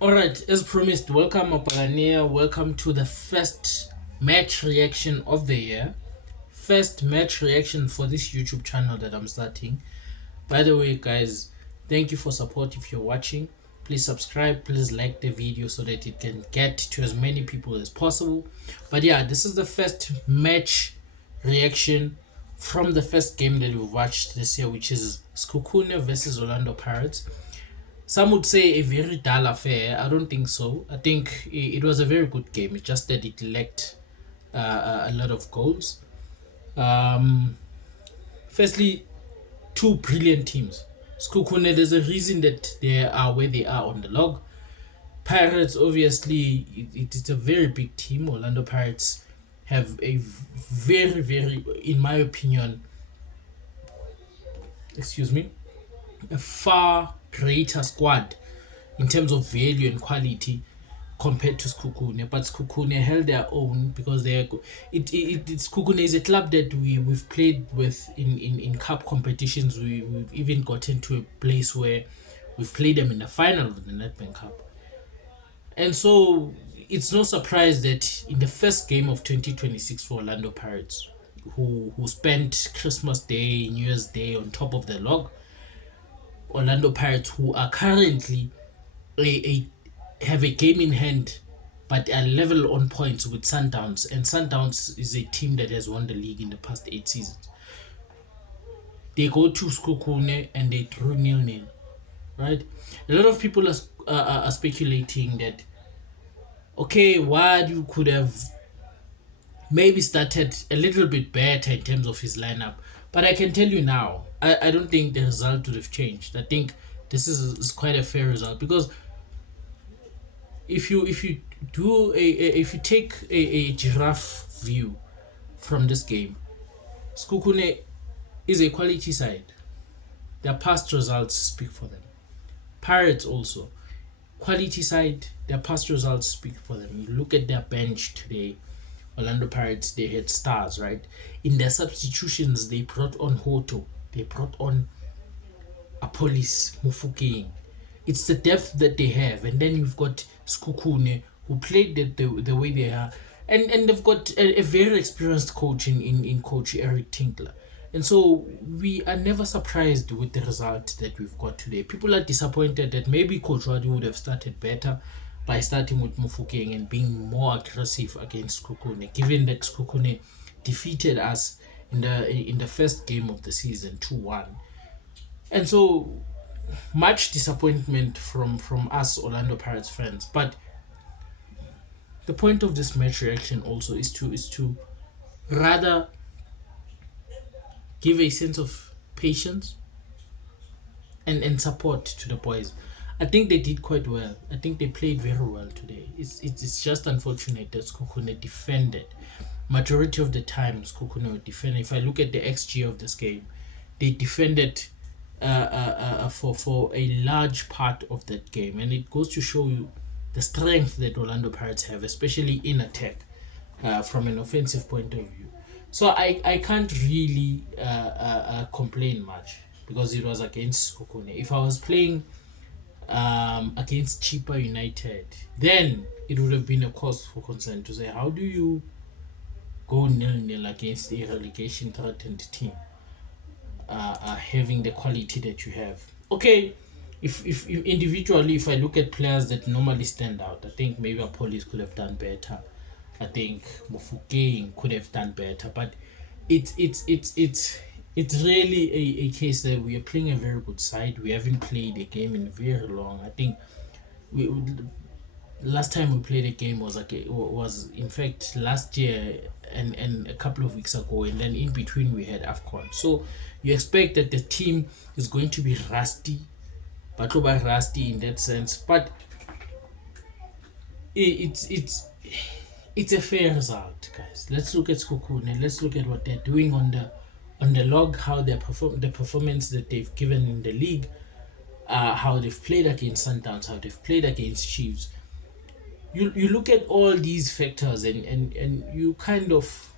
Alright, as promised, welcome Mapagania. Welcome to the first match reaction of the year. First match reaction for this YouTube channel that I'm starting. By the way, guys, thank you for support if you're watching. Please subscribe, please like the video so that it can get to as many people as possible. But yeah, this is the first match reaction from the first game that we've watched this year, which is Skukune versus Orlando Pirates. Some would say a very dull affair. I don't think so. I think it was a very good game. It's just that it lacked a lot of goals. Um, Firstly, two brilliant teams. Skukune, there's a reason that they are where they are on the log. Pirates, obviously, it's a very big team. Orlando Pirates have a very, in my opinion, excuse me, a far greater squad in terms of value and quality compared to Skukune. But Skukune held their own because Skukune is a club that we've played with in cup competitions. We've even gotten to a place where we've played them in the final of the Nedbank Cup. And so it's no surprise that in the first game of 2026 for Orlando Pirates, who spent Christmas Day, New Year's Day on top of the log, Orlando Pirates, who are currently have a game in hand, but are level on points with Sundowns, and Sundowns is a team that has won the league in the past 8 seasons. They go to Skukune and they drew 0-0, right? A lot of people are speculating that, okay, Wadu could have maybe started a little bit better in terms of his lineup. But I can tell you now, I don't think the result would have changed. I think this is quite a fair result because if you if you take a giraffe view from this game, Skukune is a quality side. Their past results speak for them. Pirates also quality side. Their past results speak for them. You look at their bench today. Orlando Pirates, they had stars, right? In their substitutions, they brought on Hoto, they brought on Apolis Mufukeng. It's the depth that they have, and then you've got Skukune, who played the way they are, and they've got a very experienced coach in Coach Eric Tinkler. And so we are never surprised with the result that we've got today. People are disappointed that maybe Coach Wadi would have started better by starting with Mufukeng and being more aggressive against Skukune, given that Skukune defeated us in the first game of the season 2-1. And so much disappointment from us Orlando Pirates fans. But the point of this match reaction also is to rather give a sense of patience and support to the boys. I think they did quite well. I think they played very well today. It's just unfortunate that Skukune defended. Majority of the time, Skukune would defend. If I look at the XG of this game, they defended for a large part of that game, and it goes to show you the strength that Orlando Pirates have, especially in attack, from an offensive point of view. So I can't really complain much because it was against Skukune. If I was playing against Chippa United, then it would have been a cause for concern to say, how do you go 0-0 against a relegation threatened team, having the quality that you have? Okay, if individually, if I look at players that normally stand out, I think maybe Police could have done better. I think Mufukeng could have done better, but it's really a case that we are playing a very good side. We haven't played a game in very long. I think we last time we played a game was in fact last year and a couple of weeks ago, and then in between we had AFCON. So you expect that the team is going to be rusty, but rusty in that sense. But it's a fair result, guys. Let's look at Skukune. Let's look at what they're doing on the log, how they perform, the performance that they've given in the league, how they've played against Sundowns, how they've played against Chiefs. You look at all these factors and you kind of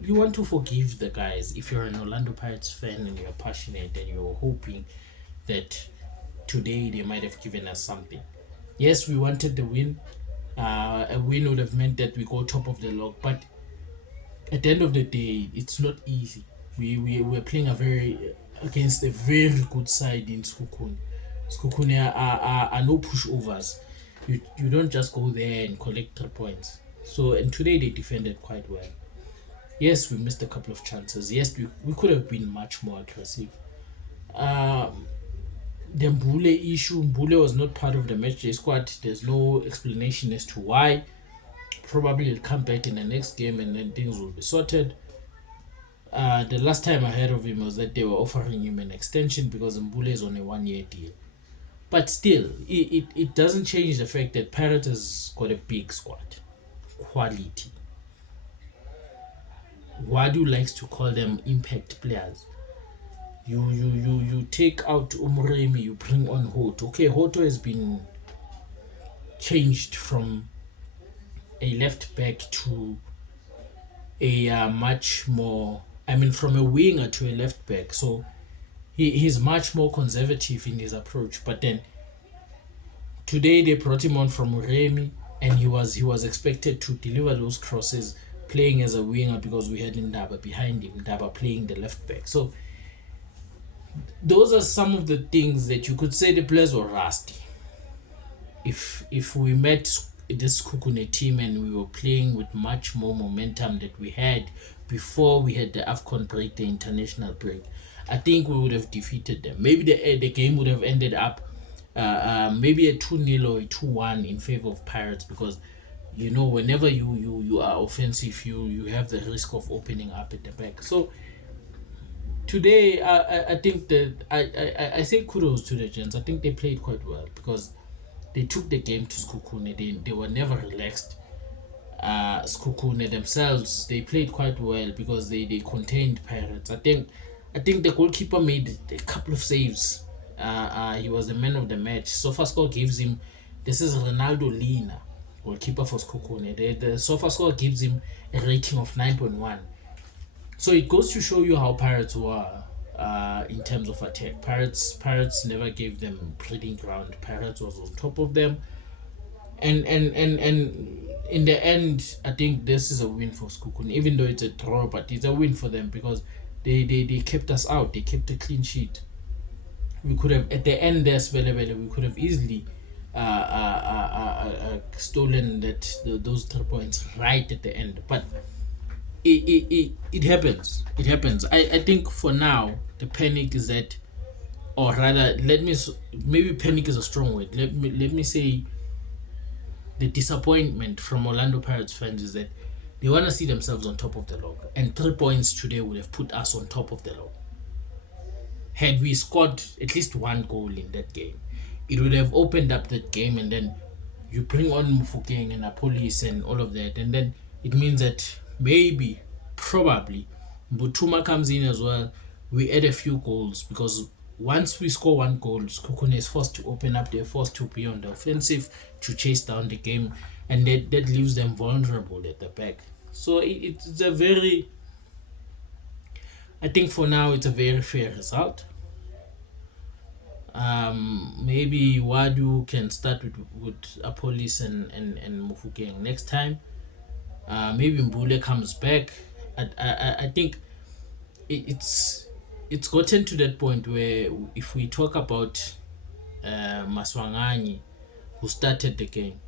you want to forgive the guys if you're an Orlando Pirates fan and you're passionate and you're hoping that today they might have given us something. Yes, we wanted the win. A win would have meant that we go top of the log, but at the end of the day, it's not easy. We're playing a very against a very good side in Skukuni. Skukuni are no pushovers. You don't just go there and collect 3 points. So and today they defended quite well. Yes, we missed a couple of chances. Yes, we could have been much more aggressive. Um, the Mbule issue, Mbule was not part of the match day squad. There's no explanation as to why. Probably he'll come back in the next game and then things will be sorted. The last time I heard of him was that they were offering him an extension because Mbule is on a 1 year deal. But still, it doesn't change the fact that Pirates has got a big squad. Quality. Wadu likes to call them impact players. You take out Umremi, you bring on Hoto. Okay, Hoto has been changed from a left back to a much more, I mean, from a winger to a left back. So he's much more conservative in his approach. But then today they brought him on from Uremi, and he was expected to deliver those crosses playing as a winger because we had Ndaba behind him, Ndaba playing the left back. So those are some of the things that you could say the players were rusty. If we met this Kukune team and we were playing with much more momentum that we had before we had the AFCON break, the international break, I think we would have defeated them. Maybe the game would have ended up maybe a 2-0 or a 2-1 in favor of Pirates because whenever you are offensive, you have the risk of opening up at the back. So today, I think that I say kudos to the gents. I think they played quite well because they took the game to Skukune. They were never relaxed. Skukune themselves, they played quite well because they contained Pirates. I think the goalkeeper made a couple of saves. He was the man of the match. SofaScore gives him, this is Ronaldo Lina, goalkeeper for Skukune. The SofaScore gives him a rating of 9.1. So it goes to show you how Pirates were in terms of attack. Pirates never gave them breeding ground. Pirates was on top of them. And in the end, I think this is a win for Skukun, even though it's a draw, but it's a win for them because they kept us out. They kept a clean sheet. We could have, at the end there, we could have easily stolen those 3 points right at the end. But it happens. It happens. I think for now the panic is that, or rather, maybe panic is a strong word. Let me say the disappointment from Orlando Pirates fans is that they want to see themselves on top of the log, and 3 points today would have put us on top of the log. Had we scored at least one goal in that game, it would have opened up that game, and then you bring on Mufokeng and Apolis and all of that, and then it means that maybe, probably, Butuma comes in as well. We add a few goals because once we score one goal, Skukune is forced to open up. They're forced to be on the offensive to chase down the game, and that leaves them vulnerable at the back. So it's a very, I think for now it's a very fair result. Maybe Wadu can start with Apolis and Mufukeng next time. Maybe Mbule comes back. I think it's gotten to that point where if we talk about Maswanganyi, who started the game,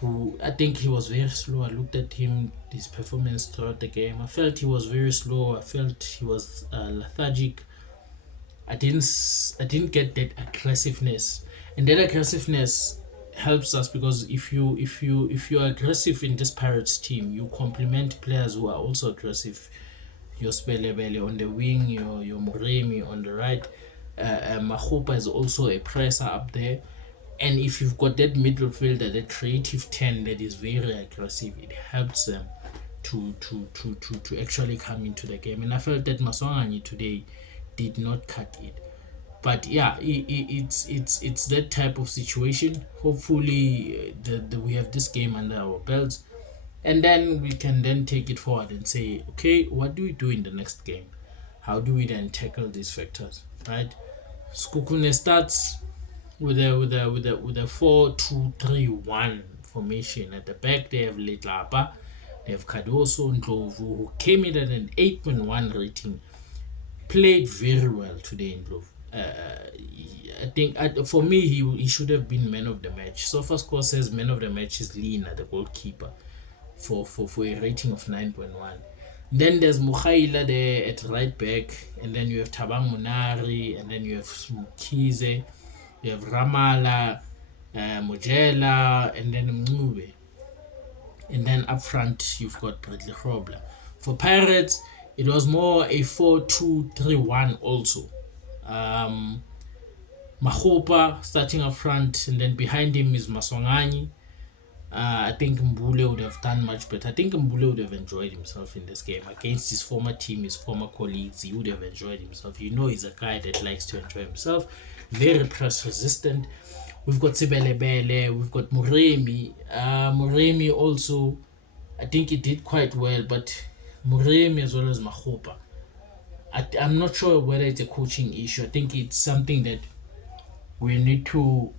who I think he was very slow. I looked at his performance throughout the game. I felt he was very slow. I felt he was lethargic. I didn't get that aggressiveness, and that aggressiveness helps us because if you're aggressive in this Pirates team, you complement players who are also aggressive. Your Spelebele on the wing, your Moremi on the right. Mahupa is also a presser up there. And if you've got that middle fielder, that creative 10 that is very aggressive, it helps them to actually come into the game. And I felt that Maswanganyi today did not cut it. But yeah, it's that type of situation. Hopefully, we have this game under our belts, and then we can then take it forward and say, okay, what do we do in the next game? How do we then tackle these factors, right? Skukune starts. with a 4-2-3-1 formation. At the back they have Letlapa, they have Cardoso Ndlovu, who came in at an 8.1 rating. Played very well today in Ndlovu. I think for me he should have been man of the match. SofaScore says man of the match is Lina, the goalkeeper, for a rating of 9.1. Then there's Mukhaila there at right back, and then you have Tabang Munari, and then you have Mukize, you have Ramala, Mujela, and then Mngube. And then up front you've got Bradley Grobler. For Pirates, it was more a 4-2-3-1 also. Mahopa starting up front, and then behind him is Maswangani. I think Mbule would have done much better. I think Mbule would have enjoyed himself in this game against his former team, his former colleagues. He would have enjoyed himself. You know, he's a guy that likes to enjoy himself. Very press resistant. We've got Sibelebele, we've got Muremi. Muremi also, I think he did quite well, but Muremi as well as Mahopa. I'm not sure whether it's a coaching issue. I think it's something that we need to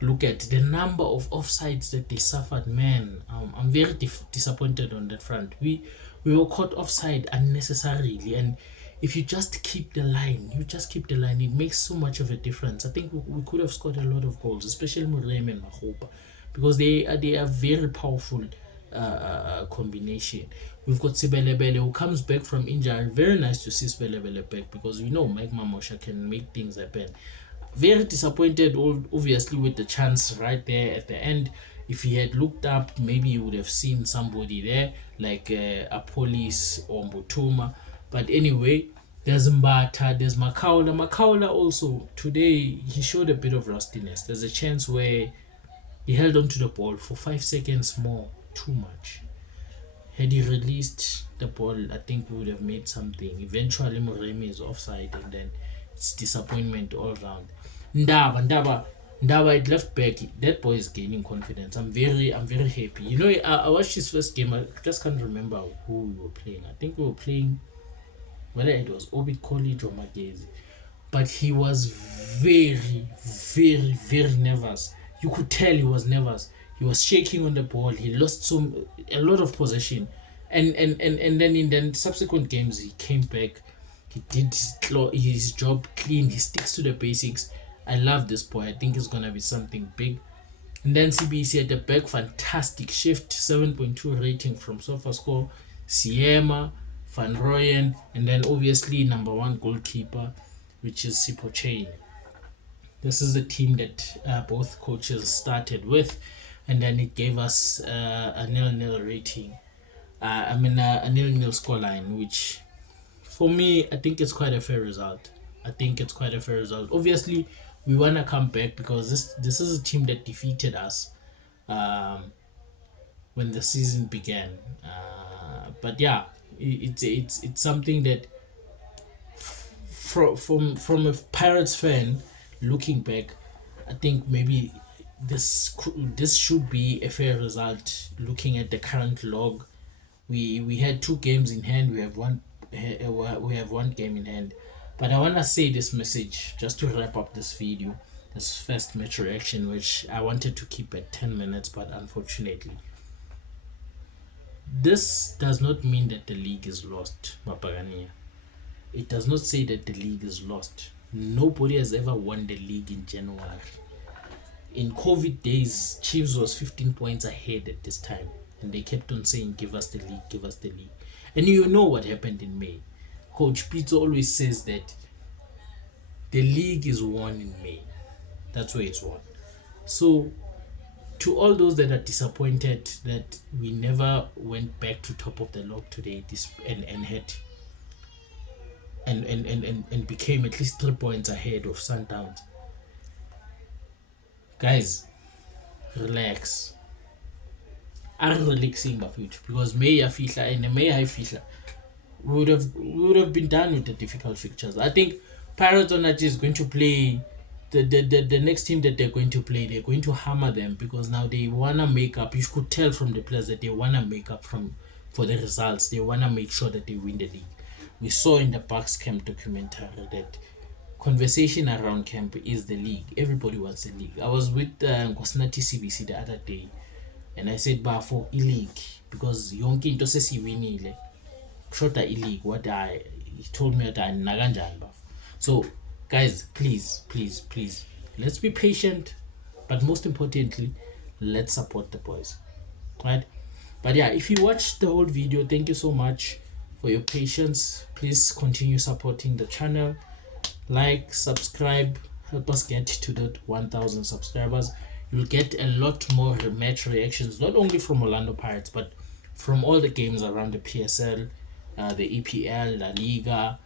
look at. The number of offsides that they suffered, man. I'm very disappointed on that front. We were caught offside unnecessarily, and if you just keep the line, it makes so much of a difference. I think we could have scored a lot of goals, especially Murem and Mahopa, because they are very powerful combination. We've got Sibelebele, who comes back from injury. Very nice to see Sibelebele back, because we know Mike Mamosha can make things happen. Very disappointed, obviously, with the chance right there at the end. If he had looked up, maybe he would have seen somebody there like Apolis or Mbutuma. But anyway, there's Mbata, there's Makaula. Makaula also, today, he showed a bit of rustiness. There's a chance where he held onto the ball for 5 seconds more. Too much. Had he released the ball, I think we would have made something. Eventually, Muremi is offside, and then it's disappointment all round. Ndaba at left back, that boy is gaining confidence. I'm very happy. You know, I watched his first game. I just can't remember who we were playing. I think we were playing, whether it was Orbit College or Magezi. But he was very nervous. You could tell he was nervous. He was shaking on the ball. He lost a lot of possession. And then in the subsequent games, he came back. He did his job clean. He sticks to the basics. I love this boy. I think it's going to be something big. And then CBC at the back, fantastic shift. 7.2 rating from SofaScore. Siema, Van Rooyen, and then obviously number 1 goalkeeper, which is Sipho Chain. This is the team that both coaches started with, and then it gave us a 0-0 rating. A 0-0 scoreline, which for me, I think it's quite a fair result. Obviously, we want to come back, because this is a team that defeated us when the season began. But yeah, it's something that from a Pirates fan looking back, I think maybe this should be a fair result. Looking at the current log, we had 2 games in hand. We have one game in hand. But I want to say this message just to wrap up this video, this first match reaction, which I wanted to keep at 10 minutes, but unfortunately, this does not mean that the league is lost, Mapagania. It does not say that the league is lost. Nobody has ever won the league in January. In COVID days, Chiefs was 15 points ahead at this time, and they kept on saying, give us the league. And you know what happened in May. Coach Peter always says that the league is won in May. That's where it's won. So, to all those that are disappointed that we never went back to top of the log today, and became at least 3 points ahead of Sundowns, guys, relax. I'm relaxing my future, because May Afisha and May Afisha, we would have been done with the difficult fixtures. I think Pirates Onachi is going to play the next team that they're going to play. They're going to hammer them, because now they wanna make up. You could tell from the players that they wanna make up for the results. They wanna make sure that they win the league. We saw in the Bucks camp documentary that conversation around camp is the league. Everybody wants a league. I was with Nkosnati CBC the other day, and I said, "Ba for e-league because yonke into sesiwinile. Shorter e-league." What he told me that I naganjan baf. So, guys, please, let's be patient, but most importantly, let's support the boys, right? But yeah, if you watched the whole video, thank you so much for your patience. Please continue supporting the channel. Like, subscribe, help us get to that 1000 subscribers. You'll get a lot more match reactions, not only from Orlando Pirates, but from all the games around the PSL, the EPL, La Liga,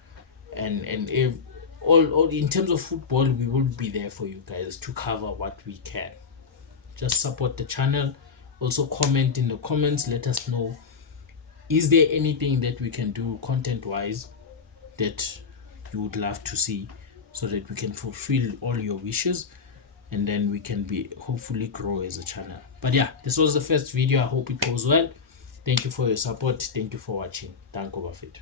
and if, all in terms of football, we will be there for you guys to cover what we can. Just support the channel. Also comment in the comments, let us know, is there anything that we can do content wise that you would love to see, so that we can fulfill all your wishes, and then we can be hopefully grow as a channel. But yeah, this was the first video. I hope it goes well. Thank you for your support. Thank you for watching. Danko Bafet.